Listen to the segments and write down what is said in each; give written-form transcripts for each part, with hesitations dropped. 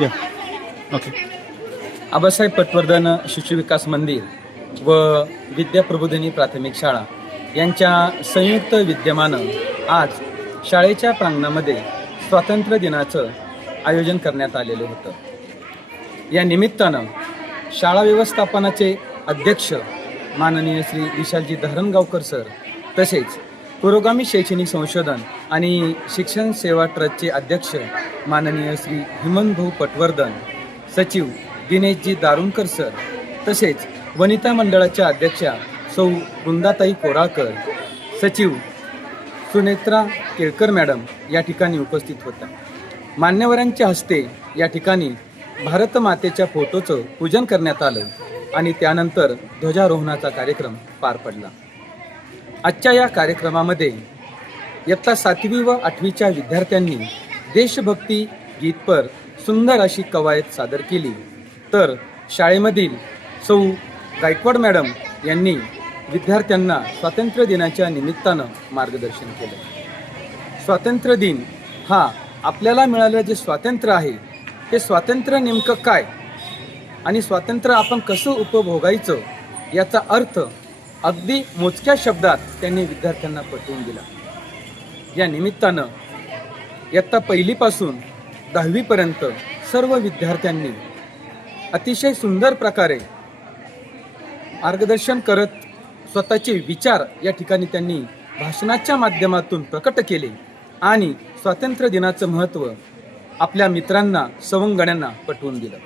या ओके. आबासाहेब पटवर्धन शिशु विकास मंदिर व विद्या प्रबोधिनी प्राथमिक शाळा यांच्या संयुक्त विद्यमानं आज शाळेच्या प्रांगणामध्ये स्वातंत्र्य दिनाचं आयोजन करण्यात आलेलं होतं. या निमित्तानं शाळा व्यवस्थापनाचे अध्यक्ष माननीय श्री विशालजी धरणगावकर सर, तसेच पुरोगामी शैक्षणिक संशोधन आणि शिक्षण सेवा ट्रस्टचे अध्यक्ष माननीय श्री हेमंतभाऊ पटवर्धन, सचिव दिनेशजी दारुणकर सर, तसेच वनिता मंडळाच्या अध्यक्षा सौ वृंदाताई कोराळकर, सचिव सुनेत्रा केळकर मॅडम या ठिकाणी उपस्थित होत्या. मान्यवरांच्या हस्ते या ठिकाणी भारत मातेच्या फोटोचं पूजन करण्यात आलं आणि त्यानंतर ध्वजारोहणाचा कार्यक्रम पार पडला. आजच्या या कार्यक्रमामध्ये इयत्ता 7वी व 8वीच्या विद्यार्थ्यांनी देशभक्ती गीतपर सुंदर अशी कवायत सादर केली, तर शाळेमधील सौ गायकवाड मॅडम यांनी विद्यार्थ्यांना स्वातंत्र्य दिनाच्या निमित्तानं मार्गदर्शन केलं. स्वातंत्र्य दिन हा आपल्याला मिळालेलं जे स्वातंत्र्य आहे ते स्वातंत्र्य नेमकं काय आणि स्वातंत्र्य आपण कसं उपभोगायचं याचा अर्थ अगदी मोजक्या शब्दात त्यांनी विद्यार्थ्यांना पटवून दिला. या निमित्तानं इयत्ता 1लीपासून 10वीपर्यंत सर्व विद्यार्थ्यांनी अतिशय सुंदर प्रकारे मार्गदर्शन करत स्वतःचे विचार या ठिकाणी त्यांनी भाषणाच्या माध्यमातून प्रकट केले आणि स्वातंत्र्य दिनाचं महत्त्व आपल्या मित्रांना सवंगड्यांना पटवून दिलं.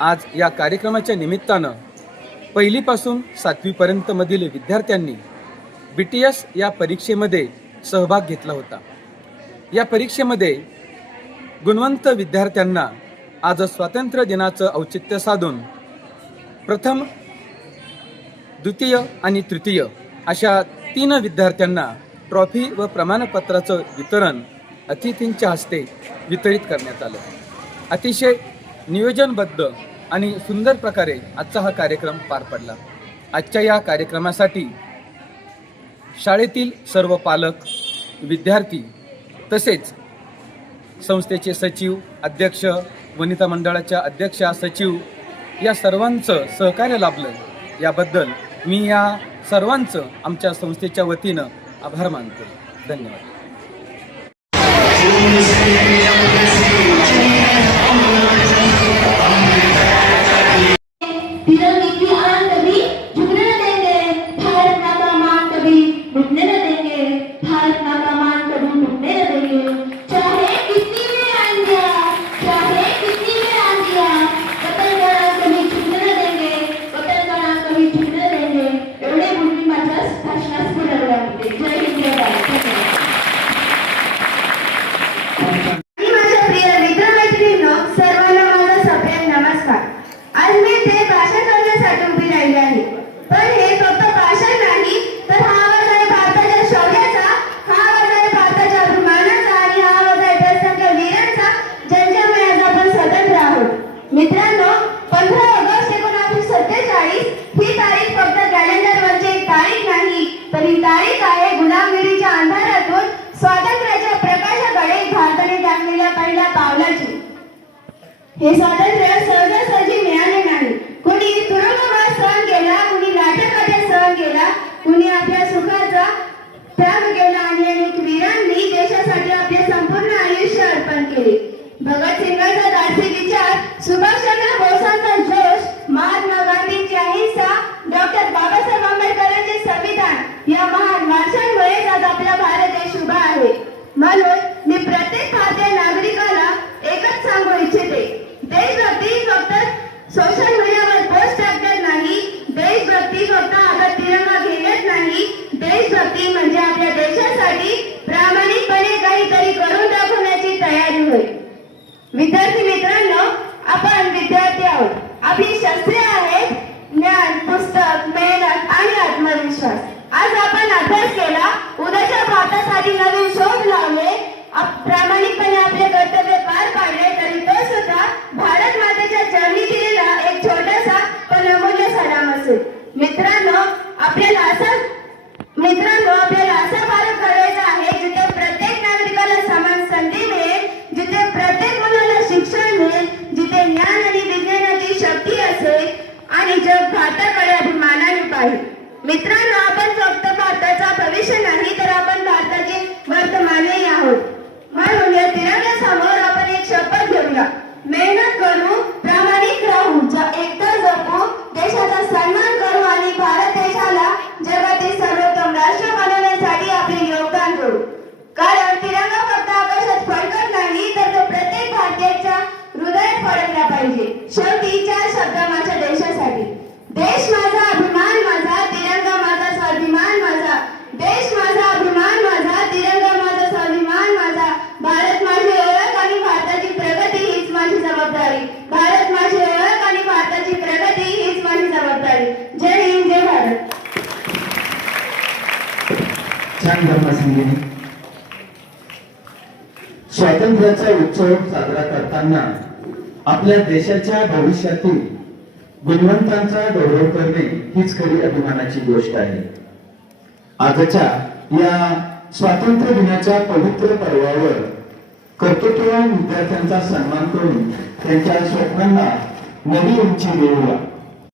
आज या कार्यक्रमाच्या निमित्तानं 1लीपासून 7वीपर्यंत मधील विद्यार्थ्यांनी BTS या परीक्षेमध्ये सहभाग घेतला होता. या परीक्षेमध्ये गुणवंत विद्यार्थ्यांना आज स्वातंत्र्य दिनाचं औचित्य साधून प्रथम, द्वितीय आणि तृतीय अशा 3 विद्यार्थ्यांना ट्रॉफी व प्रमाणपत्राचं वितरण अतिथींच्या हस्ते वितरित करण्यात आलं. अतिशय नियोजनबद्ध आणि सुंदर प्रकारे आजचा हा कार्यक्रम पार पडला. आजच्या या कार्यक्रमासाठी शाळेतील सर्व पालक, विद्यार्थी तसेच संस्थेचे सचिव, अध्यक्ष, वनिता मंडळाच्या अध्यक्षा, सचिव या सर्वांचं सहकार्य लाभलं. याबद्दल मी या सर्वांचं आमच्या संस्थेच्या वतीनं आभार मानतो. धन्यवाद. मित्रांनो, 15 ऑगस्ट 1947 ही तारीख फक्त कॅलेंडरवरची एक तारीख नाही, तर ही तारीख आहे गुलामगिरीच्या अंधारातून स्वातंत्र्याच्या प्रकाशाकडे भारताने टाकलेल्या पहिल्या पावलाची. हे स्वातंत्र्य सहजासहजी मिळाले नाही. कुणी तुरुंगवास सहन केला, कुणी लाठीकाठी सहन केला, कुणी आपल्या सुखाचा त्याग केला आणि अनेक वीरांनी देशासाठी आपले संपूर्ण आयुष्य अर्पण केले. भगतसिंगांचा धाडसी विचार, सुभाषचंद्र बोसांचा जोश, महात्मा गांधींची अहिंसा, डॉक्टर बाबासाहेब आंबेडकरांचे संविधान या महान वारशांमुळेच आज आपला भारत देश उभा आहे. म्हणून मी प्रत्येक भारतीय नागरिकाला एकच सांगू इच्छिते, देशभक्ती फक्त सोशल मीडियावर पोस्ट टाकत नाही, देशभक्ती फक्त हातात तिरंगा घेण्यात नाही, देशभक्ती म्हणजे आपल्या देशासाठी प्रामाणिकपणे काहीतरी करून दाखवण्याची तयारी होय. विद्यार्थी मित्रांनो, आपण विद्यार्थी आहोत. आपली शस्त्रे आहेत ज्ञान, पुस्तक, मेहनत आणि आत्मविश्वास. आज आपण अभ्यास केला, उद्याच्या भारतासाठी नवीन शोध लावले, प्रामाणिकपणे आपले कर्तव्य पार पाडले, तरी तो सुद्धा भारत मातेच्या चरणी दिलेला एक छोटासा पण अमूल्य सलाम असेल. मित्रांनो, आपल्याला असा भारत घडवायचा आहे जिथे प्रत्येक नागरिकाला समान संधी मिळेल, जिथे प्रत्येक मुलाला शिक्षण मिळेल, ठेवला. मेहनत करू, प्रामाणिक राहू, एकता जपू, देशाचा सन्मान करू आणि भारत देशाला जगातील सर्वोत्तम राष्ट्र बनवण्यासाठी आपले योगदान करू. कारण तिरंगा फक्त आकाशात फडकत नाही, तर तो प्रत्येक भारतीयाच्या हृदयात फडकला पाहिजे. शेवटी 4 शब्द माझ्या देशासाठी. देश माझा अभिमान माझा, तिरंगा माझा स्वाभिमान माझा. देश माझा अभिमान माझा, तिरंगा माझा स्वाभिमान माझा. भारत माझी ओळख आणि भारताची प्रगती हीच माझी जबाबदारी. भारत माझी ओळख आणि भारताची प्रगती हीच माझी जबाबदारी. जय हिंद, जय भारत. छान धर्मसिंगीने स्वातंत्र्याचा उत्सव साजरा करताना आपल्या देशाच्या भविष्यातील गुणवंतांचा गौरव करणे हीच खरी अभिमानाची गोष्ट आहे. आजच्या या स्वातंत्र्य दिनाच्या पवित्र पर्वावर कर्तृत्ववान विद्यार्थ्यांचा सन्मान करून त्यांच्या स्वप्नांना नवी उंची देऊया.